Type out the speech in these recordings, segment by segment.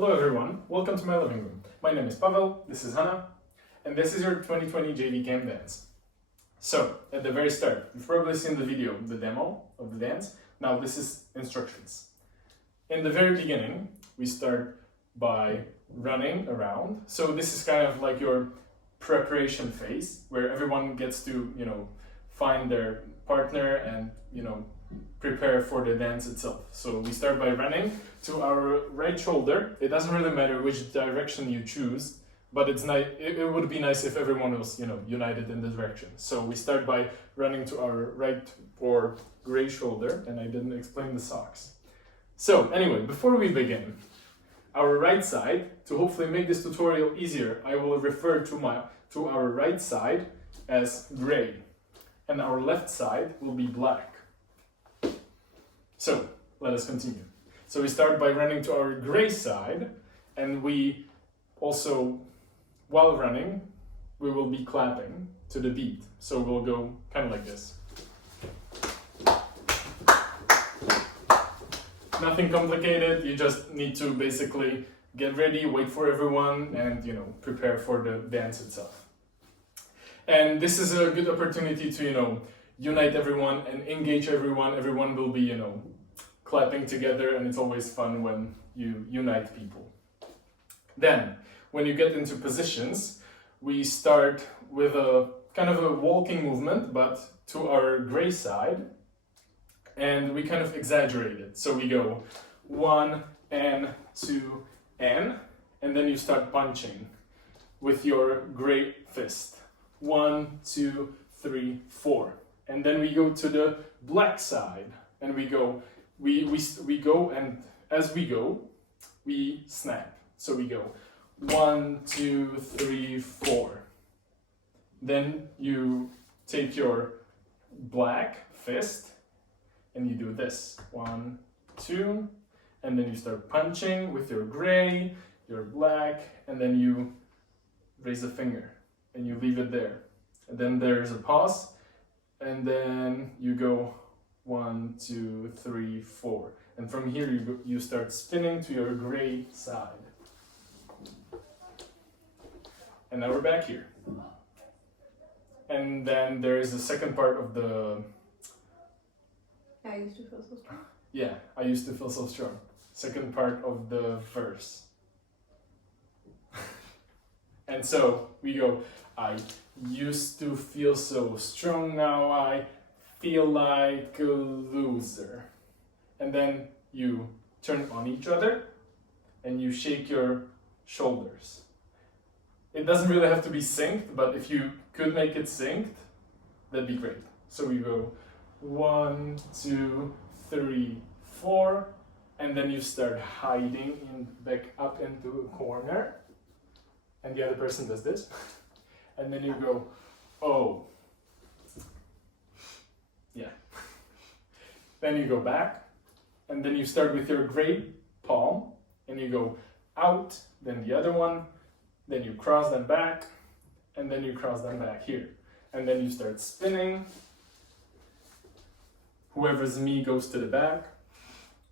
Hello everyone, welcome to my living room. My name is Pavel, this is Hannah, and this is your 2020 JV Camp dance. So, at the very start, you've probably seen the video, the demo of the dance. Now this is instructions. In the very beginning, we start by running around. So this is kind of like your preparation phase, where everyone gets to, find their partner and, prepare for the dance itself. So we start by running to our right shoulder. It doesn't really matter which direction you choose, but it's nice. It would be nice if everyone was, united in the direction. So we start by running to our right or gray shoulder, and I didn't explain the socks. So anyway, before we begin, our right side, to hopefully make this tutorial easier, I will refer to our right side as gray, and our left side will be black. So let us continue. So we start by running to our gray side, and we also, while running, we will be clapping to the beat. So we'll go kind of like this. Nothing complicated, you just need to basically get ready, wait for everyone, and prepare for the dance itself. And this is a good opportunity to, unite everyone and engage everyone. Everyone will be, clapping together, and it's always fun when you unite people. Then, when you get into positions, we start with a kind of a walking movement, but to our gray side, and we kind of exaggerate it. So we go 1 and 2 and then you start punching with your gray fist. 1, 2, 3, 4. And then we go to the black side, and we go, we go, and as we go, we snap. So we go 1, 2, 3, 4. Then you take your black fist and you do this. 1, 2, and then you start punching with your gray, your black, and then you raise a finger and you leave it there. And then there's a pause, and then you go 1, 2, 3, 4. And from here you start spinning to your gray side. And now we're back here. And then there is the second part of the... I used to feel so strong. Yeah, I used to feel so strong. Second part of the verse. And so we go, I used to feel so strong, now I feel like a loser. And then you turn on each other and you shake your shoulders. It doesn't really have to be synced, but if you could make it synced, that'd be great. So we go 1, 2, 3, 4, and then you start hiding back up into a corner, and the other person does this, and then you go, oh, yeah. Then you go back, and then you start with your gray palm, and you go out, then the other one, then you cross them back, and then you cross them back here. And then you start spinning. Whoever's me goes to the back,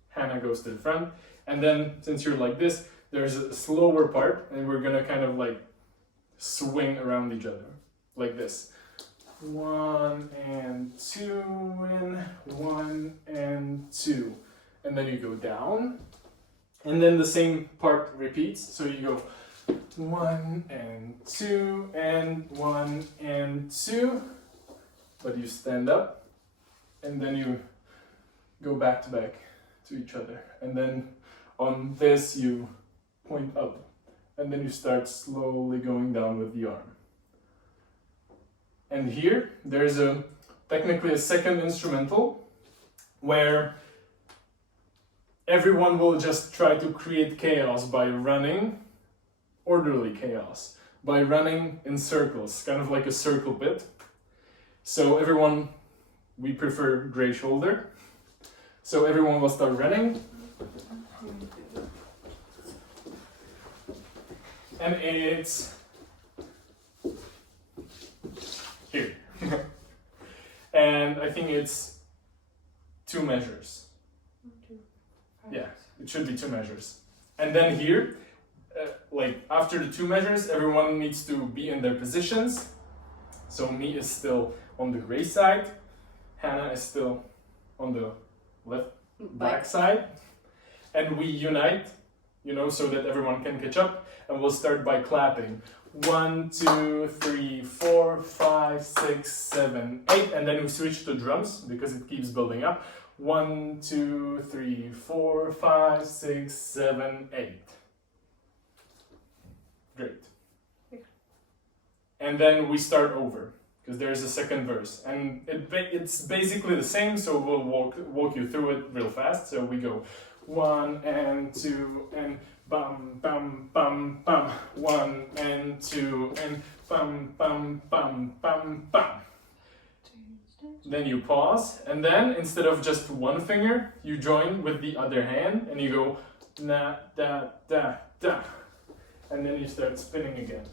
Hannah goes to the front, and then since you're like this, there's a slower part, and we're gonna kind of like swing around each other, like this. 1 and 2 and 1 and 2. And then you go down, and then the same part repeats, so you go 1 and 2 and 1 and 2, but you stand up, and then you go back to each other, and then on this you point up, and then you start slowly going down with the arm. And here there's technically a second instrumental where everyone will just try to create chaos by running, orderly chaos, by running in circles, kind of like a circle pit. So everyone, we prefer gray shoulder. So everyone will start running. And it's here. And I think it's 2 measures. Yeah, it should be 2 measures. And then here, like after the 2 measures, everyone needs to be in their positions. So me is still on the gray side, Hannah is still on the left black side, and we unite, you know, so that everyone can catch up, and we'll start by clapping. 1, 2, 3, 4, 5, 6, 7, 8, and then we switch to drums because it keeps building up. 1, 2, 3, 4, 5, 6, 7, 8. Great. And then we start over because there's a second verse, and it's basically the same. So we'll walk you through it real fast. So we go 1 and 2 and bum bum bum bum. 1 and 2 and bum bum bum bum bum. Then you pause, and then instead of just one finger, you join with the other hand, and you go na da da da, and then you start spinning again.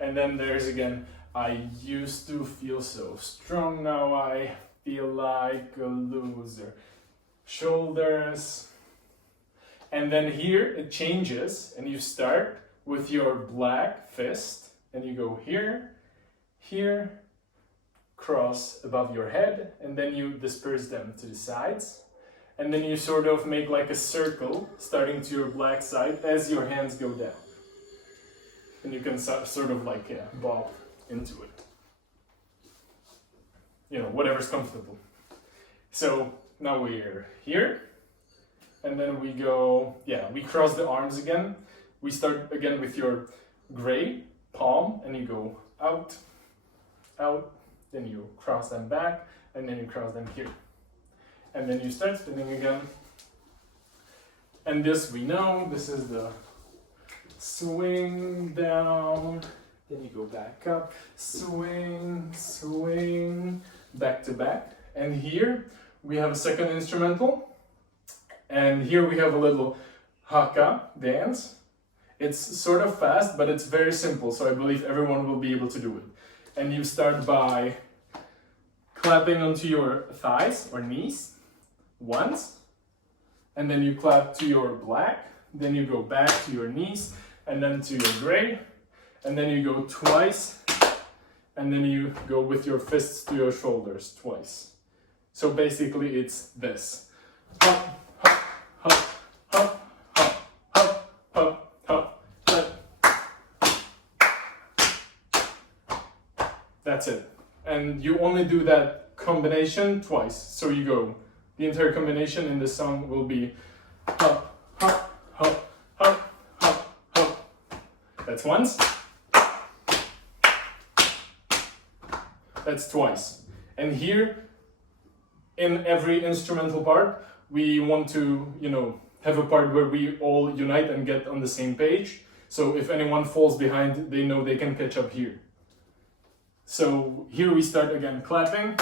And then there's again, I used to feel so strong, now I feel like a loser. Shoulders. And then here it changes, and you start with your black fist, and you go here, here, cross above your head, and then you disperse them to the sides. And then you sort of make like a circle starting to your black side as your hands go down. And you can sort of like bob into it. You know, whatever's comfortable. So now we're here. And then we go, we cross the arms again. We start again with your gray palm, and you go out, out, then you cross them back, and then you cross them here. And then you start spinning again. And this we know, this is the swing down, then you go back up, swing, swing, back to back. And here we have a second instrumental. And here we have a little haka dance. It's sort of fast, but it's very simple, so I believe everyone will be able to do it. And you start by clapping onto your thighs or knees once, and then you clap to your black, then you go back to your knees, and then to your gray, and then you go twice, and then you go with your fists to your shoulders twice. So basically it's this. Hop, hop, hop, hop, hop, hop, hop, hop, that's it. And you only do that combination twice. So you go, the entire combination in this song will be hop, hop, hop, hop, hop, hop. That's once. That's twice. And here, in every instrumental part, we want to, have a part where we all unite and get on the same page. So if anyone falls behind, they know they can catch up here. So here we start again clapping.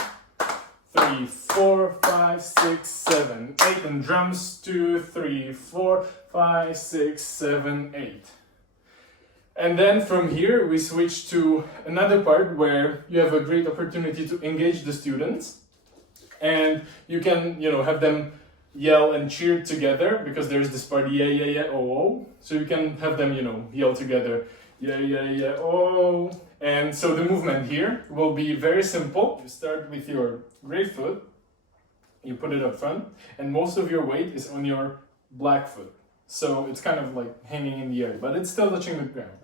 3, 4, 5, 6, 7, 8, and drums 2, 3, 4, 5, 6, 7, 8. And then from here we switch to another part where you have a great opportunity to engage the students, and you can, have them yell and cheer together because there's this part yeah yeah yeah oh oh. So you can have them, yell together yeah yeah yeah oh. And so the movement here will be very simple. You start with your gray foot, you put it up front, and most of your weight is on your black foot. So it's kind of like hanging in the air, but it's still touching the ground.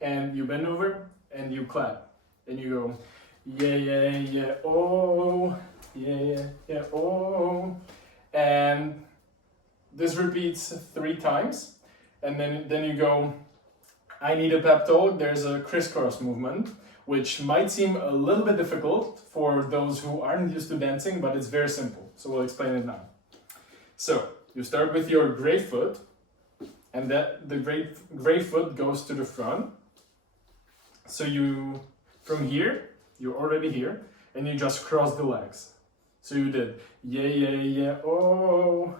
And you bend over and you clap. And you go, yeah, yeah, yeah, oh, yeah, yeah, yeah, oh. And this repeats 3 times. And then you go, I need a pep talk. There's a crisscross movement, which might seem a little bit difficult for those who aren't used to dancing, but it's very simple. So we'll explain it now. So you start with your gray foot, and the gray foot goes to the front. So from here, you're already here, and you just cross the legs. So you did yeah, yeah, yeah, oh,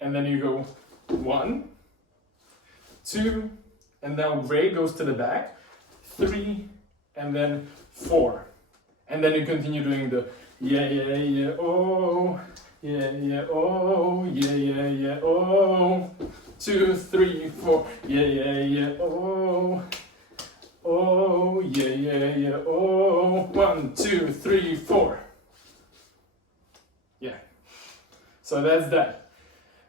and then you go 1, 2, and now gray goes to the back, 3, and then 4. And then you continue doing the yeah, yeah, yeah, oh, Yeah, yeah, oh, yeah, yeah, yeah, oh. 2, 3, 4. Yeah, yeah, yeah, oh. Oh, yeah, yeah, yeah, oh. 1, 2, 3, 4. Yeah. So that's that.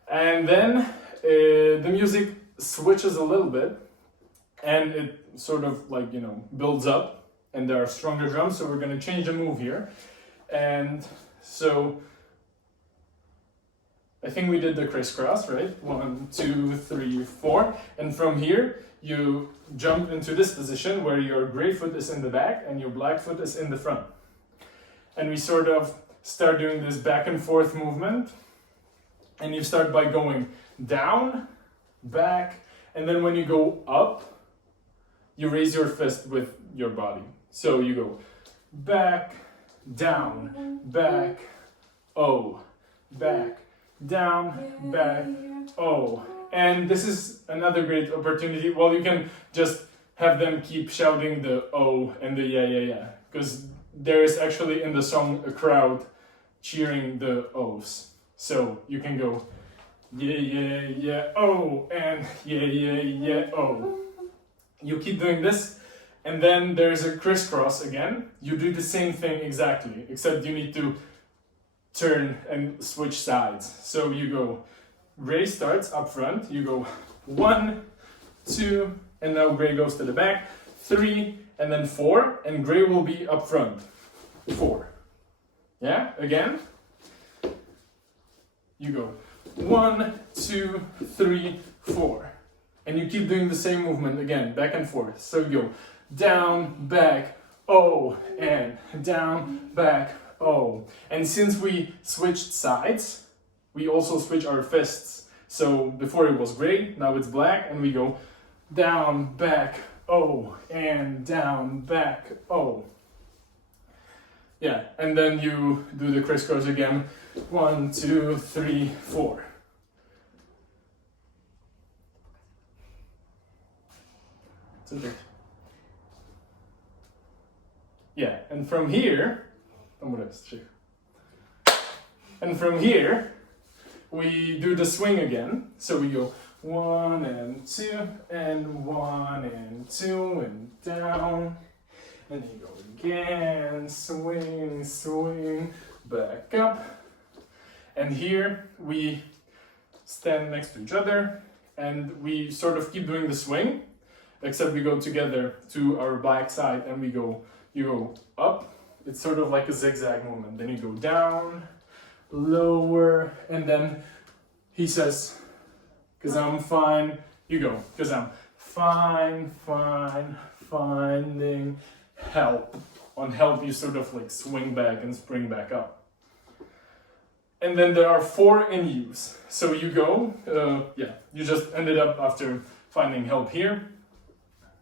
And then the music switches a little bit and it sort of like, builds up and there are stronger drums. So we're going to change the move here. And so I think we did the crisscross, right? 1, 2, 3, 4. And from here, you jump into this position where your gray foot is in the back and your black foot is in the front. And we sort of start doing this back and forth movement. And you start by going down, back, and then when you go up, you raise your fist with your body. So you go back, down, back, oh, back, down, back, oh. And this is another great opportunity. Well, you can just have them keep shouting the oh and the yeah, yeah, yeah. Because there is actually in the song a crowd cheering the ohs. So you can go yeah, yeah, yeah, oh, and yeah, yeah, yeah, oh. You keep doing this, and then there's a crisscross again. You do the same thing exactly, except you need to turn and switch sides. So you go, gray starts up front, you go 1, 2, and now gray goes to the back, 3, and then 4, and gray will be up front, 4. Yeah, again. You go 1, 2, 3, 4. And you keep doing the same movement again, back and forth. So you go down, back, oh, and down, back, oh. And since we switched sides, we also switch our fists. So before it was gray, now it's black, and we go down, back, oh, and down, back, oh. Yeah, and then you do the crisscross again. 1, 2, 3, 4. Yeah, and from here, we do the swing again. So we go 1 and 2, and 1 and 2, and down. And then you go again, swing, swing, back up. And here we stand next to each other and we sort of keep doing the swing, except we go together to our back side and you go up. It's sort of like a zigzag movement. Then you go down, lower, and then he says, 'cause I'm fine, you go, 'cause I'm fine, finding help. On help, you sort of like swing back and spring back up. And then there are 4 in use. So you go, you just ended up after finding help here.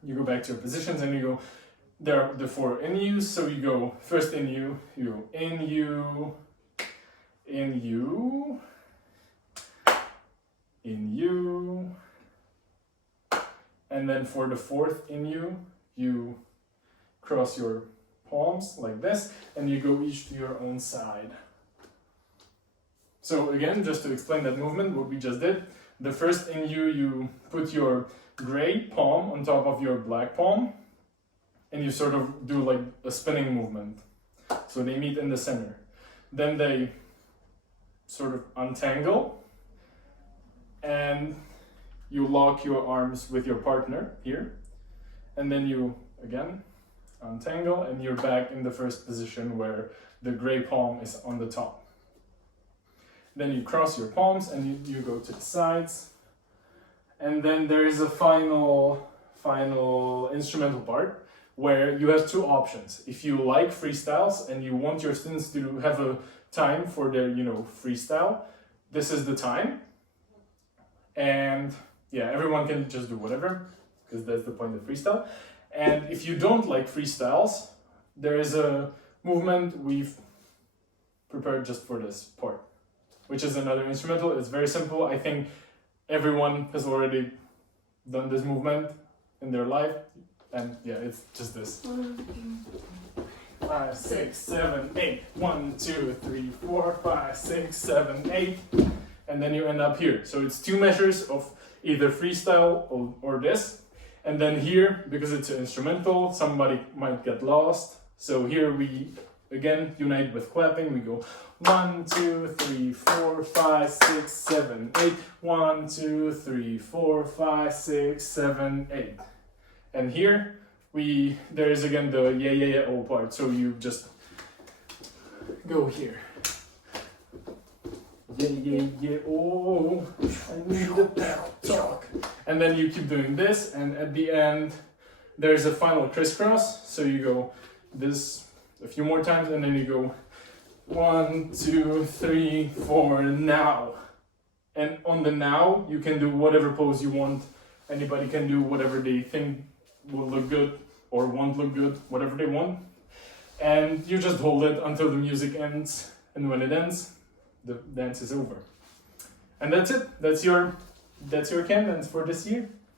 You go back to your positions and you go, there are the 4 in use. So you go first in you go in you, in you, in you. And then for the 4th in you, you cross your palms like this and you go each to your own side. So again, just to explain that movement, what we just did, the first in you put your gray palm on top of your black palm and you sort of do like a spinning movement. So they meet in the center. Then they sort of untangle and you lock your arms with your partner here. And then you, again, untangle and you're back in the first position where the gray palm is on the top. Then you cross your palms and you go to the sides. And then there is a final instrumental part where you have 2 options. If you like freestyles and you want your students to have a time for their, freestyle, this is the time. And yeah, everyone can just do whatever, because that's the point of freestyle. And if you don't like freestyles, there is a movement we've prepared just for this part, which is another instrumental. It's very simple. I think everyone has already done this movement in their life. And yeah, it's just this. 5, 6, 7, 8. 1, 2, 3, 4, 5, 6, 7, 8. And then you end up here. So it's two measures of either freestyle or this. And then here, because it's an instrumental, somebody might get lost. So here we again unite with clapping. We go 1, 2, 3, 4, 5, 6, 7, 8. 1, 2, 3, 4, 5, 6, 7, 8. And here there is again the yeah yeah yeah oh part. So you just go here. Yeah yeah yeah oh, I need a pep talk. And then you keep doing this, and at the end there's a final crisscross. So you go this a few more times, and then you go 1, 2, 3, 4 now. And on the now you can do whatever pose you want. Anybody can do whatever they think will look good or won't look good, whatever they want. And you just hold it until the music ends, and when it ends, the dance is over. And that's it. That's your can dance for this year.